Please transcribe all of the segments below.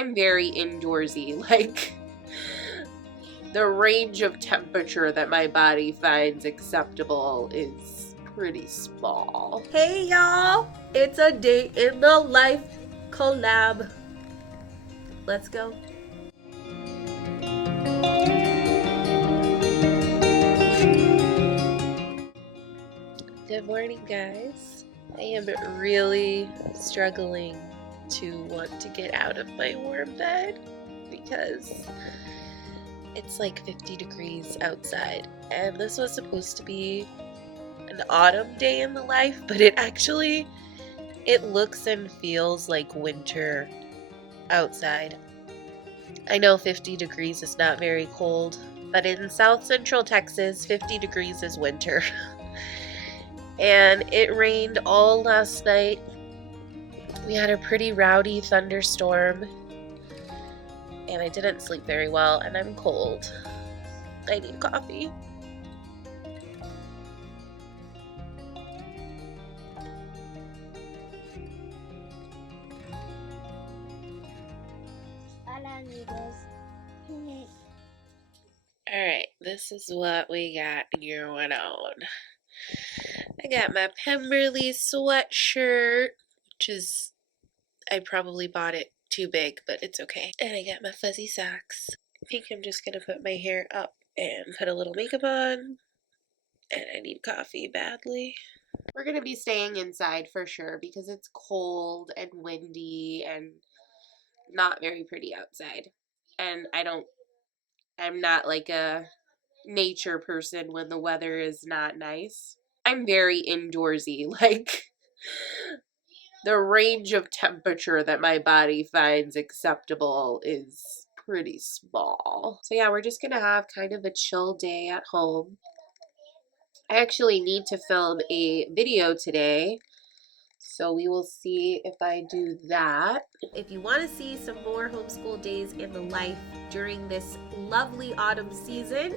I'm very indoorsy. Like, the range of temperature that my body finds acceptable is pretty small. Hey y'all, it's a day in the life collab. Let's go. Good morning, guys. I am really struggling to want to get out of my warm bed because it's like 50 degrees outside, and this was supposed to be an autumn day in the life, but it looks and feels like winter outside. I know 50 degrees is not very cold, but in South Central Texas, 50 degrees is winter. And it rained all last night. We had a pretty rowdy thunderstorm, and I didn't sleep very well, and I'm cold. I need coffee. Alright, this is what we got going on. I got my Pemberley sweatshirt, which is, I probably bought it too big, but it's okay. And I got my fuzzy socks. I think I'm just gonna put my hair up and put a little makeup on. And I need coffee badly. We're gonna be staying inside for sure because it's cold and windy and not very pretty outside. And I'm not like a nature person when the weather is not nice. I'm very indoorsy. Like, the range of temperature that my body finds acceptable is pretty small. So yeah, we're just gonna have kind of a chill day at home. I actually need to film a video today, so we will see if I do that. If you want to see some more homeschool days in the life during this lovely autumn season,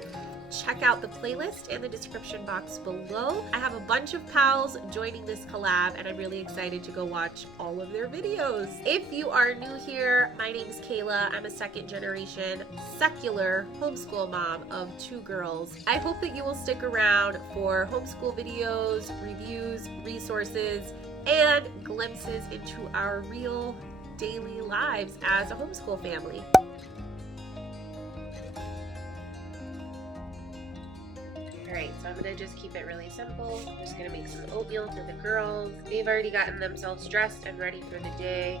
check out the playlist in the description box below. I have a bunch of pals joining this collab, and I'm really excited to go watch all of their videos. If you are new here, my name's Kaela. I'm a second generation secular homeschool mom of 2 girls. I hope that you will stick around for homeschool videos, reviews, resources, and glimpses into our real daily lives as a homeschool family. Alright, so I'm going to just keep it really simple. I'm just going to make some oatmeal for the girls. They've already gotten themselves dressed and ready for the day.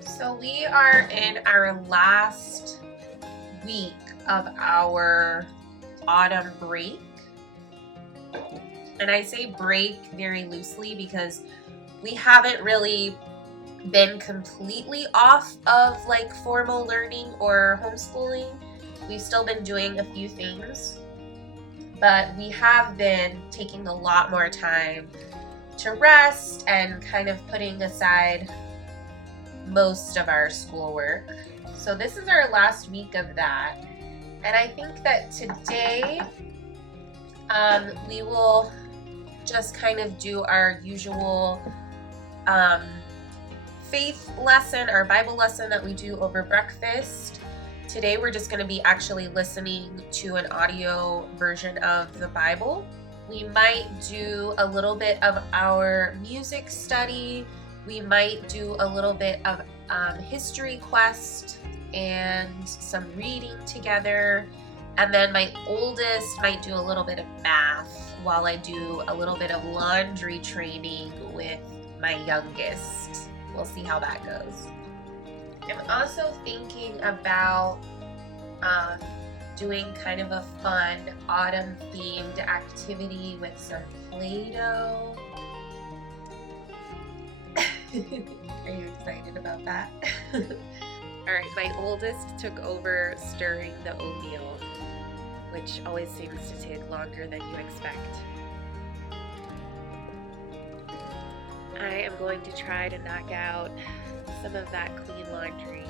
So we are in our last week of our autumn break. And I say break very loosely because we haven't really been completely off of like formal learning or homeschooling. We've still been doing a few things, but we have been taking a lot more time to rest and kind of putting aside most of our schoolwork. So this is our last week of that. And I think that today we will just kind of do our usual faith lesson, our Bible lesson that we do over breakfast. Today we're just going to be actually listening to an audio version of the Bible. We might do a little bit of our music study. We might do a little bit of history quest and some reading together. And then my oldest might do a little bit of math while I do a little bit of laundry training with my youngest. We'll see how that goes. I'm also thinking about doing kind of a fun autumn themed activity with some Play-Doh. Are you excited about that? Alright, my oldest took over stirring the oatmeal, which always seems to take longer than you expect. I am going to try to knock out some of that clean laundry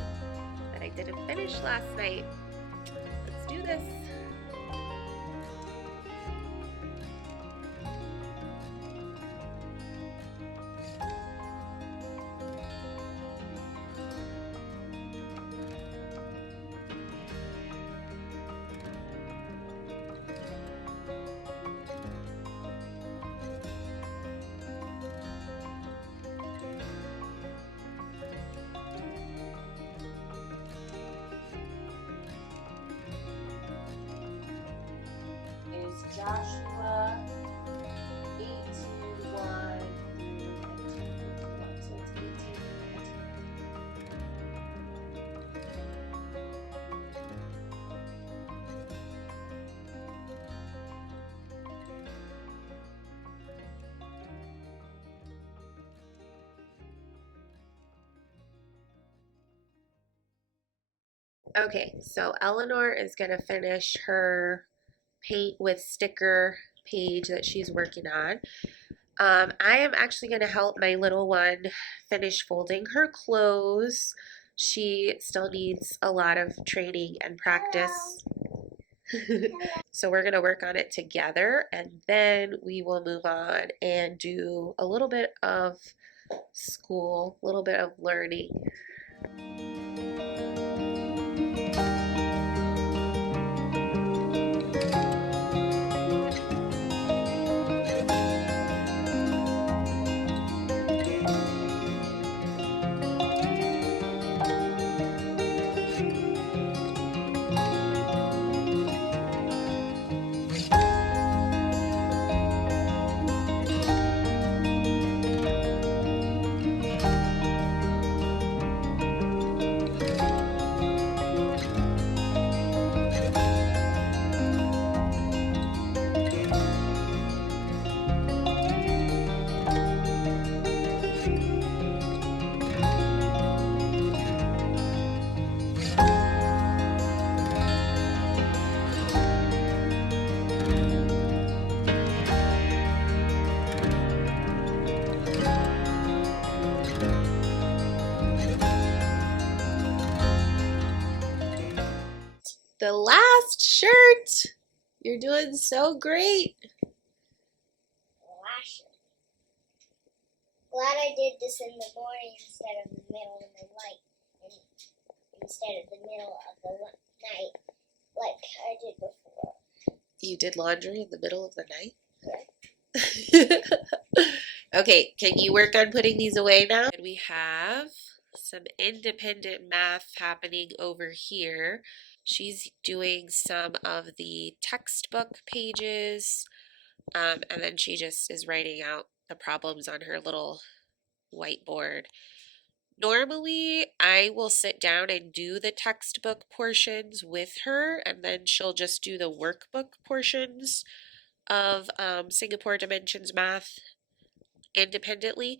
that I didn't finish last night. Let's do this. Joshua 8:1 through 19:51. So it's 18 and 19. Okay, so Eleanor is going to finish her paint with sticker page that she's working on. I am actually going to help my little one finish folding her clothes. She still needs a lot of training and practice. So we're going to work on it together, and then we will move on and do a little bit of school, a little bit of learning. The last shirt! You're doing so great! Last shirt. Glad I did this in the morning instead of the middle of the night, and instead of the middle of the night, like I did before. You did laundry in the middle of the night? Yeah. Okay, can you work on putting these away now? And we have some independent math happening over here. She's doing some of the textbook pages, and then she just is writing out the problems on her little whiteboard. Normally, I will sit down and do the textbook portions with her, and then she'll just do the workbook portions of Singapore Dimensions Math independently.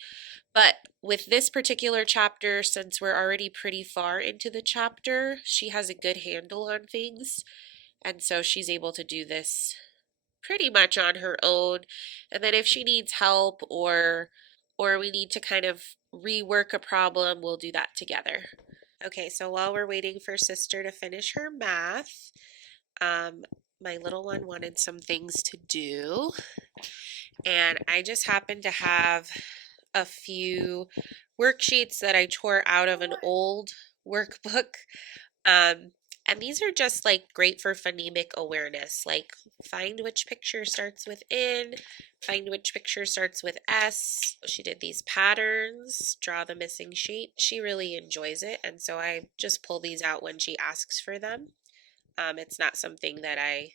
But with this particular chapter, since we're already pretty far into the chapter, she has a good handle on things. And so she's able to do this pretty much on her own. And then if she needs help or we need to kind of rework a problem, we'll do that together. Okay, so while we're waiting for sister to finish her math, my little one wanted some things to do. And I just happened to have a few worksheets that I tore out of an old workbook. And these are just like great for phonemic awareness. Like find which picture starts with N, find which picture starts with S. She did these patterns, draw the missing shape. She really enjoys it. And so I just pull these out when she asks for them. It's not something that I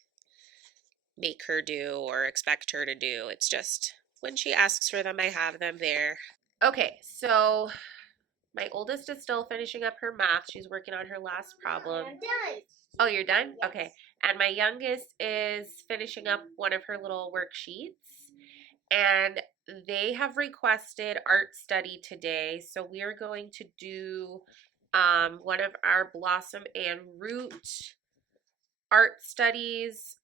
make her do or expect her to do. It's just when she asks for them, I have them there. Okay, so my oldest is still finishing up her math. She's working on her last problem. I'm done. Oh, you're done? Yes. Okay. And my youngest is finishing up one of her little worksheets. And they have requested art study today. So we are going to do one of our blossom and root art studies.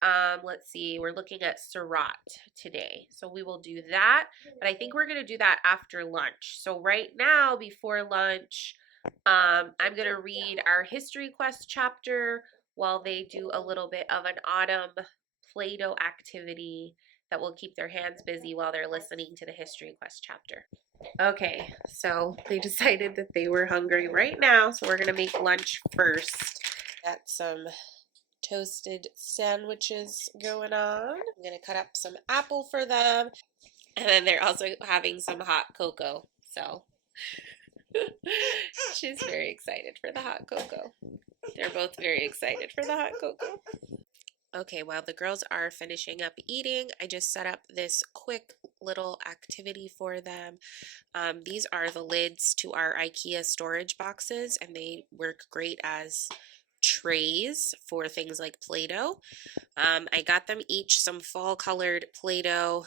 Let's see, we're looking at Surat today. So we will do that, but I think we're going to do that after lunch. So right now, before lunch, I'm going to read our History Quest chapter while they do a little bit of an autumn Play-Doh activity that will keep their hands busy while they're listening to the History Quest chapter. Okay, so they decided that they were hungry right now, so we're going to make lunch first. Got some toasted sandwiches going on. I'm going to cut up some apple for them. And then they're also having some hot cocoa. So she's very excited for the hot cocoa. They're both very excited for the hot cocoa. Okay, while the girls are finishing up eating, I just set up this quick little activity for them. These are the lids to our IKEA storage boxes, and they work great as trays for things like Play-Doh. I got them each some fall colored Play-Doh.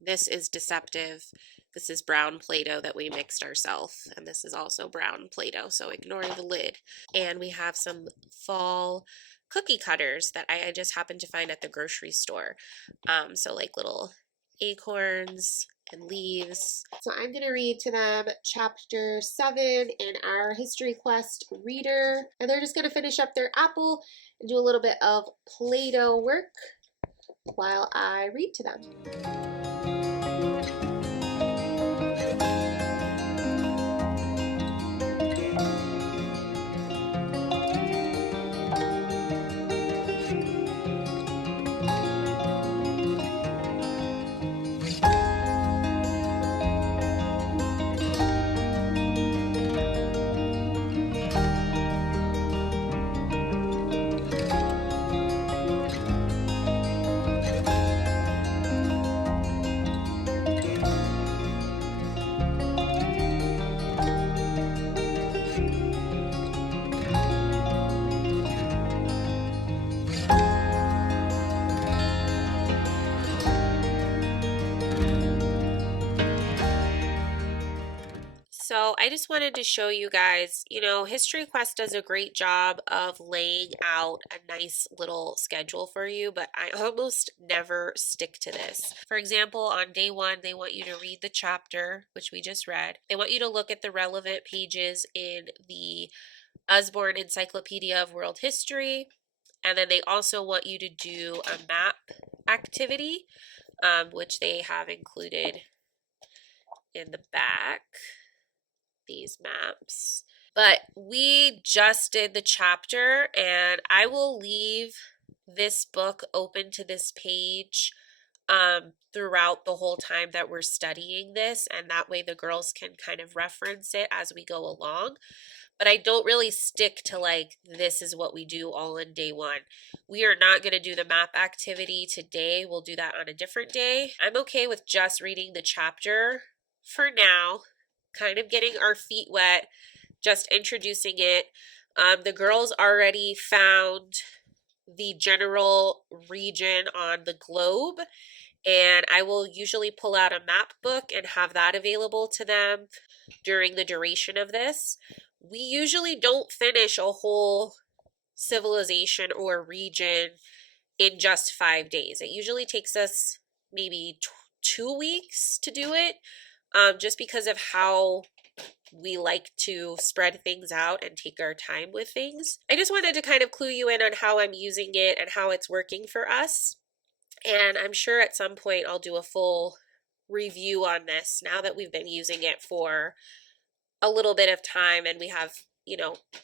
This is deceptive. This is brown Play-Doh that we mixed ourselves, and this is also brown Play-Doh, so ignore the lid. And we have some fall cookie cutters that I just happened to find at the grocery store. So like little acorns and leaves. So I'm going to read to them chapter 7 in our History Quest reader, and they're just going to finish up their apple and do a little bit of Play-Doh work while I read to them. So I just wanted to show you guys, History Quest does a great job of laying out a nice little schedule for you, but I almost never stick to this. For example, on day 1, they want you to read the chapter, which we just read. They want you to look at the relevant pages in the Usborne Encyclopedia of World History, and then they also want you to do a map activity, which they have included in the back. These maps. But we just did the chapter, and I will leave this book open to this page throughout the whole time that we're studying this, and that way the girls can kind of reference it as we go along. But I don't really stick to like, this is what we do all in day 1. We are not going to do the map activity today. We'll do that on a different day. I'm okay with just reading the chapter for now, kind of getting our feet wet, just introducing it. The girls already found the general region on the globe, and I will usually pull out a map book and have that available to them during the duration of this. We usually don't finish a whole civilization or region in just 5 days. It usually takes us maybe 2 weeks to do it, just because of how we like to spread things out and take our time with things. I just wanted to kind of clue you in on how I'm using it and how it's working for us. And I'm sure at some point I'll do a full review on this now that we've been using it for a little bit of time and we have,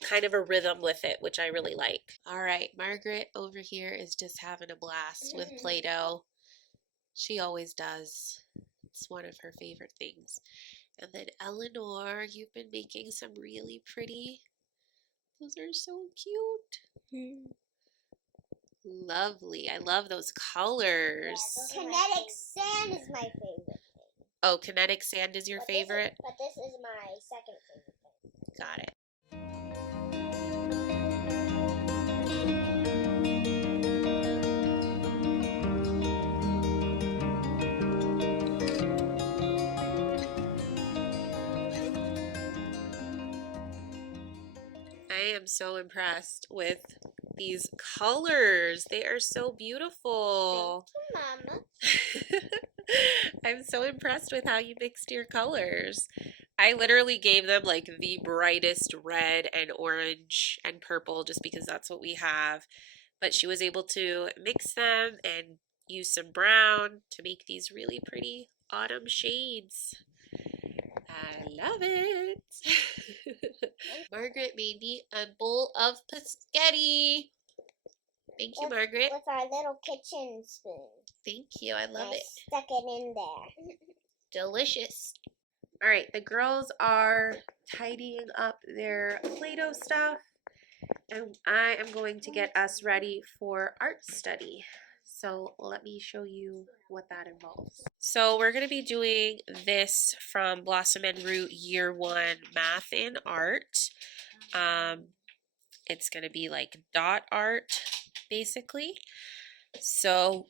kind of a rhythm with it, which I really like. All right, Margaret over here is just having a blast with Play-Doh. She always does. It's one of her favorite things. And then Eleanor, you've been making some really pretty. Those are so cute. Lovely. I love those colors. Yeah, kinetic sand is my favorite thing. Oh, kinetic sand is your favorite? But this is my second favorite thing. Got it. I am so impressed with these colors. They are so beautiful. Thank you, Mama. I'm so impressed with how you mixed your colors. I literally gave them like the brightest red and orange and purple just because that's what we have. But she was able to mix them and use some brown to make these really pretty autumn shades. I love it. Margaret made me a bowl of spaghetti. Thank you, Margaret. With our little kitchen spoon. Thank you. I love it. Stuck it in there. Delicious. All right, the girls are tidying up their Play-Doh stuff. And I am going to get us ready for art study. So let me show you what that involves. So we're going to be doing this from Blossom and Root Year 1 Math and Art. It's going to be like dot art, basically. So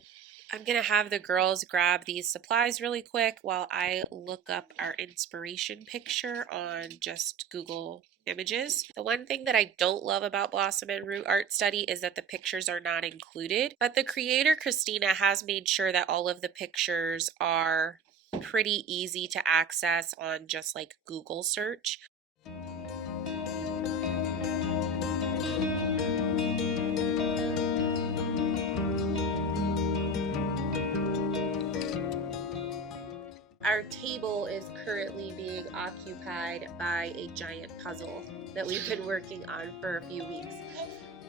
I'm going to have the girls grab these supplies really quick while I look up our inspiration picture on just Google Images. The one thing that I don't love about Blossom and Root Art Study is that the pictures are not included, but the creator, Christina, has made sure that all of the pictures are pretty easy to access on just like Google search. Our table is currently being occupied by a giant puzzle that we've been working on for a few weeks.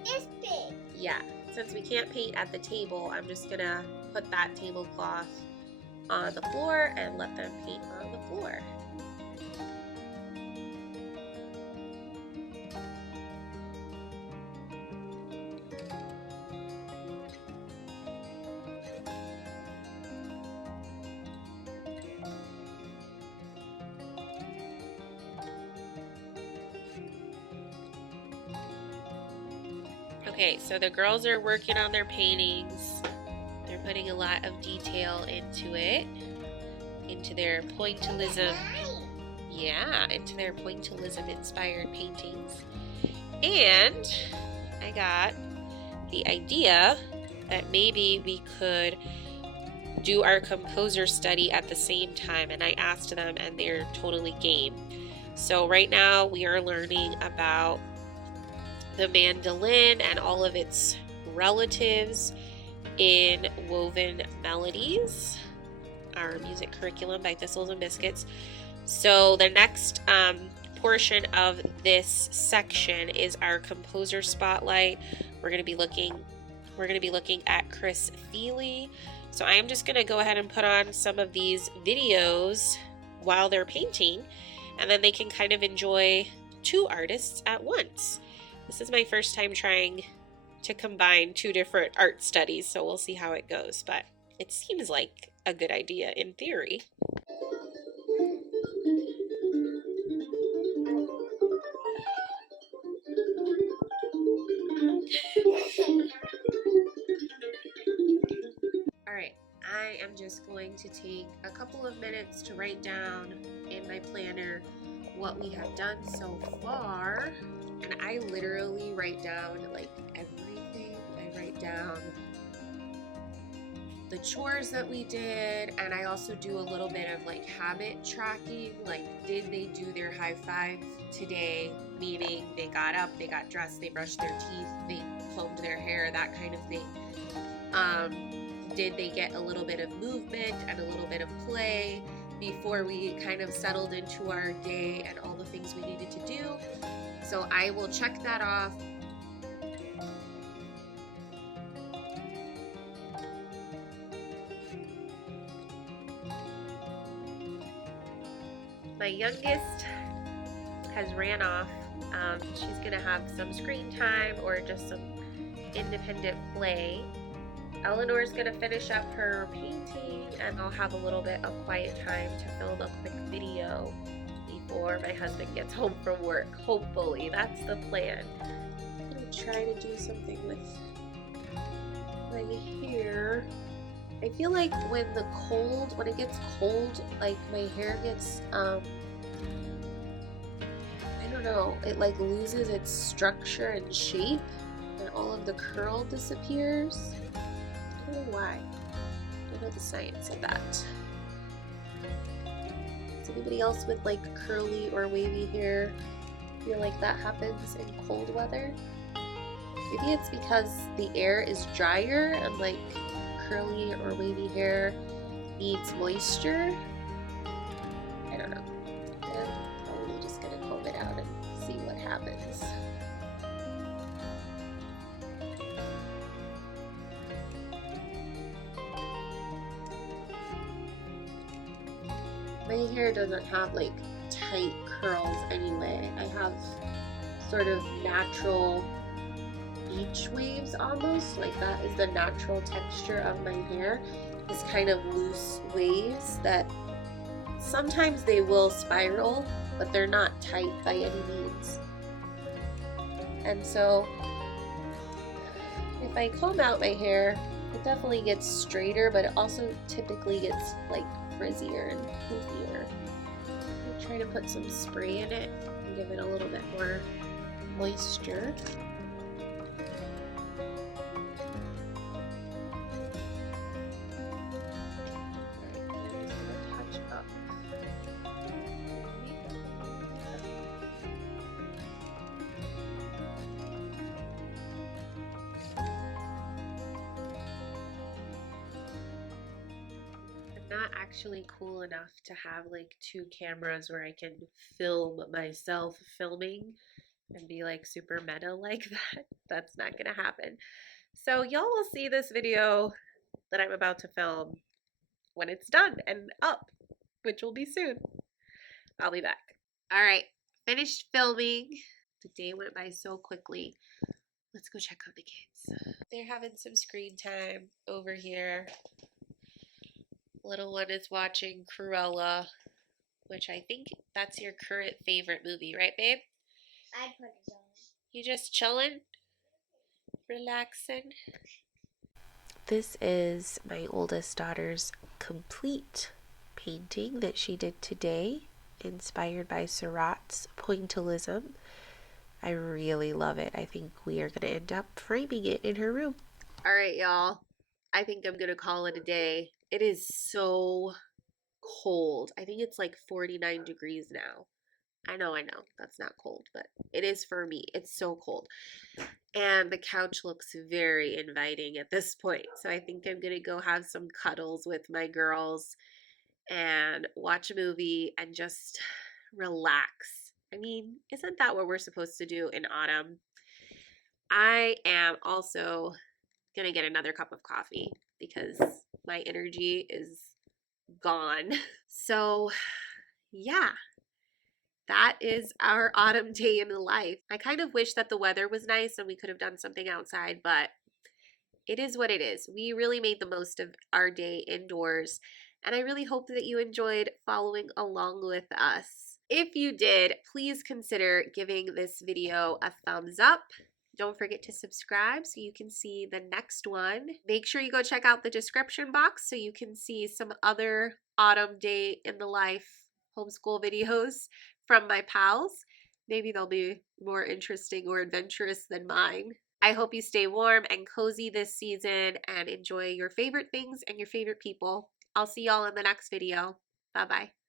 It's this big. Yeah, since we can't paint at the table, I'm just gonna put that tablecloth on the floor and let them paint on the floor. Okay, so the girls are working on their paintings. They're putting a lot of detail into it, into their pointillism. Yeah, into their pointillism inspired paintings. And I got the idea that maybe we could do our composer study at the same time, and I asked them and they're totally game. So right now we are learning about the mandolin and all of its relatives in Woven Melodies, our music curriculum by Thistles and Biscuits. So the next portion of this section is our composer spotlight. We're going to be looking at Chris Feely. So I am just going to go ahead and put on some of these videos while they're painting, and then they can kind of enjoy two artists at once. This is my first time trying to combine two different art studies, so we'll see how it goes, but it seems like a good idea in theory. Alright, I am just going to take a couple of minutes to write down in my planner what we have done so far. And I literally write down like everything. I write down the chores that we did, and I also do a little bit of like habit tracking, like did they do their high five today, meaning they got up, they got dressed, they brushed their teeth, they combed their hair, that kind of thing. Did they get a little bit of movement and a little bit of play before we kind of settled into our day and all the things we needed to do? So I will check that off. My youngest has ran off. She's gonna have some screen time or just some independent play. Eleanor's gonna finish up her painting, and I'll have a little bit of quiet time to film a quick video before my husband gets home from work. Hopefully, that's the plan. I'm gonna try to do something with my hair. I feel like when it gets cold, like my hair gets, I don't know, it like loses its structure and shape, and all of the curl disappears. I don't know why. I don't know the science of that. Does anybody else with like curly or wavy hair feel like that happens in cold weather? Maybe it's because the air is drier and like curly or wavy hair needs moisture. I don't know. I'm probably just gonna comb it out and see what happens. My hair doesn't have like tight curls anyway. I have sort of natural beach waves almost. Like that is the natural texture of my hair, is kind of loose waves that sometimes they will spiral, but they're not tight by any means. And so if I comb out my hair, it definitely gets straighter, but it also typically gets like frizzier and poofier. I'm trying to put some spray in it and give it a little bit more moisture. Not actually cool enough to have like 2 cameras where I can film myself filming and be like super meta like that. That's not gonna happen. So y'all will see this video that I'm about to film when it's done and up, which will be soon. I'll be back. All right, finished filming. The day went by so quickly. Let's go check on the kids. They're having some screen time over here. Little one is watching Cruella, which I think that's your current favorite movie, right, babe? I put it on. You just chilling? Relaxing? This is my oldest daughter's complete painting that she did today, inspired by Seurat's pointillism. I really love it. I think we are going to end up framing it in her room. All right, y'all. I think I'm going to call it a day. It is so cold. I think it's like 49 degrees now. I know, that's not cold, but it is for me. It's so cold. And the couch looks very inviting at this point. So I think I'm going to go have some cuddles with my girls and watch a movie and just relax. I mean, isn't that what we're supposed to do in autumn? I am also going to get another cup of coffee because my energy is gone. So, yeah, that is our autumn day in the life. I kind of wish that the weather was nice and we could have done something outside, but it is what it is. We really made the most of our day indoors, and I really hope that you enjoyed following along with us. If you did, please consider giving this video a thumbs up. Don't forget to subscribe so you can see the next one. Make sure you go check out the description box so you can see some other autumn day in the life homeschool videos from my pals. Maybe they'll be more interesting or adventurous than mine. I hope you stay warm and cozy this season and enjoy your favorite things and your favorite people. I'll see y'all in the next video. Bye-bye.